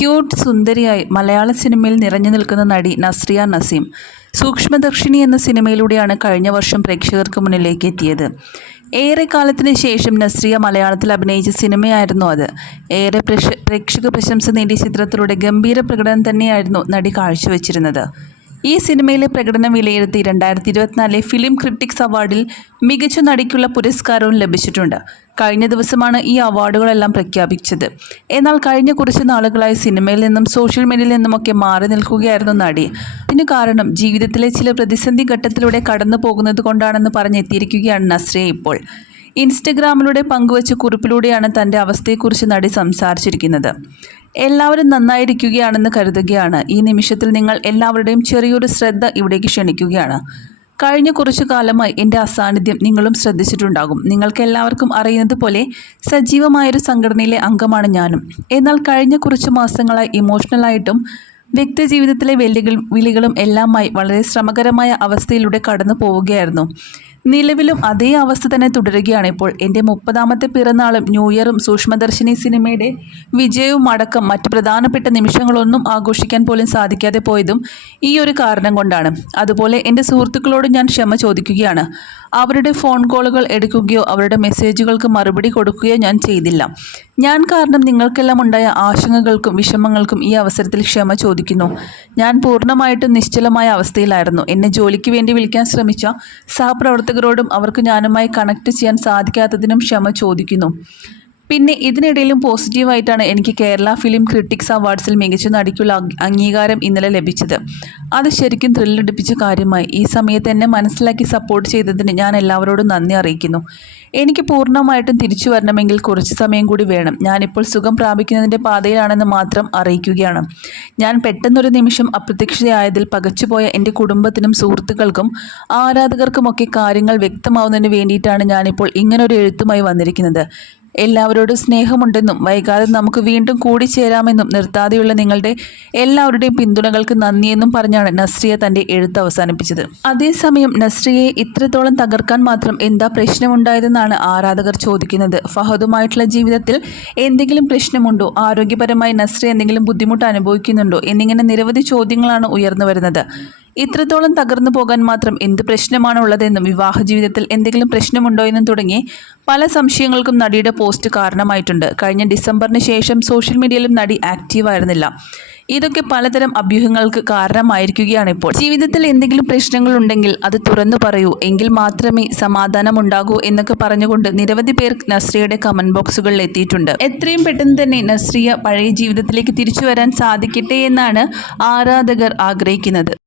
Cute സുന്ദരിയായി മലയാള സിനിമയിൽ നിറഞ്ഞു നിൽക്കുന്ന നടി നസ്രിയ നസീം സൂക്ഷ്മദർശിനി എന്ന സിനിമയിലൂടെയാണ് കഴിഞ്ഞ വർഷം പ്രേക്ഷകർക്ക് മുന്നിലേക്ക് എത്തിയത്. ഏറെ കാലത്തിന് ശേഷം നസ്രിയ മലയാളത്തിൽ അഭിനയിച്ച സിനിമയായിരുന്നു അത്. ഏറെ പ്രേക്ഷക പ്രശംസ നേടിയ ചിത്രത്തിലൂടെ ഗംഭീര പ്രകടനം തന്നെയായിരുന്നു നടി കാഴ്ചവെച്ചിരുന്നത്. ഈ സിനിമയിലെ പ്രകടനം വിലയിരുത്തി രണ്ടായിരത്തി ഇരുപത്തിനാലിലെ ഫിലിം ക്രിട്ടിക്സ് അവാർഡിൽ മികച്ച നടിക്കുള്ള പുരസ്കാരവും ലഭിച്ചിട്ടുണ്ട്. കഴിഞ്ഞ ദിവസമാണ് ഈ അവാർഡുകളെല്ലാം പ്രഖ്യാപിച്ചത്. എന്നാൽ കഴിഞ്ഞ കുറച്ച് നാളുകളായി സിനിമയിൽ നിന്നും സോഷ്യൽ മീഡിയയിൽ നിന്നുമൊക്കെ മാറി നിൽക്കുകയായിരുന്നു നടി. ഇതിന് കാരണം ജീവിതത്തിലെ ചില പ്രതിസന്ധി ഘട്ടത്തിലൂടെ കടന്നു പോകുന്നത് കൊണ്ടാണെന്ന് പറഞ്ഞെത്തിയിരിക്കുകയാണ് നസ്രിയ ഇപ്പോൾ. ഇൻസ്റ്റഗ്രാമിലൂടെ പങ്കുവച്ച കുറിപ്പിലൂടെയാണ് തന്റെ അവസ്ഥയെക്കുറിച്ച് നടി സംസാരിച്ചിരിക്കുന്നത്. എല്ലാവരും നന്നായിരിക്കുകയാണെന്ന് കരുതുകയാണ്. ഈ നിമിഷത്തിൽ നിങ്ങൾ എല്ലാവരുടെയും ചെറിയൊരു ശ്രദ്ധ ഇവിടേക്ക് ക്ഷണിക്കുകയാണ്. കഴിഞ്ഞ കുറച്ചു കാലമായി എന്റെ അസാന്നിധ്യം നിങ്ങളും ശ്രദ്ധിച്ചിട്ടുണ്ടാകും. നിങ്ങൾക്ക് എല്ലാവർക്കും അറിയുന്നത് പോലെ സജീവമായൊരു സംഘടനയിലെ അംഗമാണ് ഞാനും. എന്നാൽ കഴിഞ്ഞ കുറച്ച് മാസങ്ങളായി ഇമോഷണലായിട്ടും വ്യക്തി ജീവിതത്തിലെ വെല്ലുവിളികളും എല്ലാമായി വളരെ ശ്രമകരമായ അവസ്ഥയിലൂടെ കടന്നു പോവുകയായിരുന്നു നിലവിലും അതേ അവസ്ഥ തന്നെ തുടരുകയാണ് ഇപ്പോൾ. എന്റെ മുപ്പതാമത്തെ പിറന്നാളും ന്യൂ ഇയറും സൂക്ഷ്മദർശിനി സിനിമയുടെ വിജയവും അടക്കം മറ്റ് പ്രധാനപ്പെട്ട നിമിഷങ്ങളൊന്നും ആഘോഷിക്കാൻ പോലും സാധിക്കാതെ പോയതും ഈ ഒരു കാരണം കൊണ്ടാണ്. അതുപോലെ എന്റെ സുഹൃത്തുക്കളോട് ഞാൻ ക്ഷമ ചോദിക്കുകയാണ്. അവരുടെ ഫോൺ കോളുകൾ എടുക്കുകയോ അവരുടെ മെസ്സേജുകൾക്ക് മറുപടി കൊടുക്കുകയോ ഞാൻ ചെയ്തില്ല. ഞാൻ കാരണം നിങ്ങൾക്കെല്ലാം ഉണ്ടായ ആശങ്കകൾക്കും വിഷമങ്ങൾക്കും ഈ അവസരത്തിൽ ക്ഷമ ചോദിക്കുന്നു. ഞാൻ പൂർണമായിട്ടും നിശ്ചലമായ അവസ്ഥയിലായിരുന്നു. എന്നെ ജോലിക്ക് വേണ്ടി വിളിക്കാൻ ശ്രമിച്ച സഹപ്രവർത്തകരോടും അവർക്ക് ഞാനുമായി കണക്ട് ചെയ്യാൻ സാധിക്കാത്തതിനും ക്ഷമ ചോദിക്കുന്നു. പിന്നെ ഇതിനിടയിലും പോസിറ്റീവായിട്ടാണ് എനിക്ക് കേരള ഫിലിം ക്രിട്ടിക്സ് അവാർഡ്സിൽ മികച്ച നടിക്കുള്ള അംഗീകാരം ഇന്നലെ ലഭിച്ചത്. അത് ശരിക്കും ത്രില്ലടിപ്പിച്ച കാര്യമായി. ഈ സമയത്ത് എന്നെ മനസ്സിലാക്കി സപ്പോർട്ട് ചെയ്തതിന് ഞാൻ എല്ലാവരോടും നന്ദി അറിയിക്കുന്നു. എനിക്ക് പൂർണമായിട്ടും തിരിച്ചു വരണമെങ്കിൽ കുറച്ച് സമയം കൂടി വേണം. ഞാനിപ്പോൾ സുഖം പ്രാപിക്കുന്നതിന്റെ പാതയിലാണെന്ന് മാത്രം അറിയിക്കുകയാണ്. ഞാൻ പെട്ടെന്നൊരു നിമിഷം അപ്രത്യക്ഷതയായതിൽ പകച്ചുപോയ എന്റെ കുടുംബത്തിനും സുഹൃത്തുക്കൾക്കും ആരാധകർക്കുമൊക്കെ കാര്യങ്ങൾ വ്യക്തമാവുന്നതിന് വേണ്ടിയിട്ടാണ് ഞാനിപ്പോൾ ഇങ്ങനൊരു എഴുത്തുമായി വന്നിരിക്കുന്നത്. എല്ലാവരോടും സ്നേഹമുണ്ടെന്നും വൈകാതെ നമുക്ക് വീണ്ടും കൂടിച്ചേരാമെന്നും നിർത്താതെയുള്ള നിങ്ങളുടെ എല്ലാവരുടെയും പിന്തുണകൾക്ക് നന്ദിയെന്നും പറഞ്ഞാണ് നസ്രിയ തന്റെ എഴുത്ത് അവസാനിപ്പിച്ചത്. അതേസമയം നസ്രിയയെ ഇത്രത്തോളം തകർക്കാൻ മാത്രം എന്താ പ്രശ്നമുണ്ടായതെന്നാണ് ആരാധകർ ചോദിക്കുന്നത്. ഫഹദുമായിട്ടുള്ള ജീവിതത്തിൽ എന്തെങ്കിലും പ്രശ്നമുണ്ടോ? ആരോഗ്യപരമായി നസ്രിയ എന്തെങ്കിലും ബുദ്ധിമുട്ട് അനുഭവിക്കുന്നുണ്ടോ? എന്നിങ്ങനെ നിരവധി ചോദ്യങ്ങളാണ് ഉയർന്നു വരുന്നത്. ഇത്രത്തോളം തകർന്നു പോകാൻ മാത്രം എന്ത് പ്രശ്നമാണ് ഉള്ളതെന്നും വിവാഹ ജീവിതത്തിൽ എന്തെങ്കിലും പ്രശ്നമുണ്ടോ എന്നും തുടങ്ങി പല സംശയങ്ങൾക്കും നടിയുടെ പോസ്റ്റ് കാരണമായിട്ടുണ്ട്. കഴിഞ്ഞ ഡിസംബറിന് ശേഷം സോഷ്യൽ മീഡിയയിലും നടി ആക്റ്റീവ് ആയിരുന്നില്ല. ഇതൊക്കെ പലതരം അഭ്യൂഹങ്ങൾക്ക് കാരണമായിരിക്കുകയാണ് ഇപ്പോൾ. ജീവിതത്തിൽ എന്തെങ്കിലും പ്രശ്നങ്ങളുണ്ടെങ്കിൽ അത് തുറന്നു പറയൂ. എങ്കിൽ മാത്രമേ സമാധാനം ഉണ്ടാകൂ എന്നൊക്കെ പറഞ്ഞുകൊണ്ട് നിരവധി പേർ നസ്രിയയുടെ കമന്റ് ബോക്സുകളിൽ എത്തിയിട്ടുണ്ട്. എത്രയും പെട്ടെന്ന് തന്നെ നസ്രിയ പഴയ ജീവിതത്തിലേക്ക് തിരിച്ചു വരാൻ സാധിക്കട്ടെ എന്നാണ് ആരാധകർ ആഗ്രഹിക്കുന്നത്.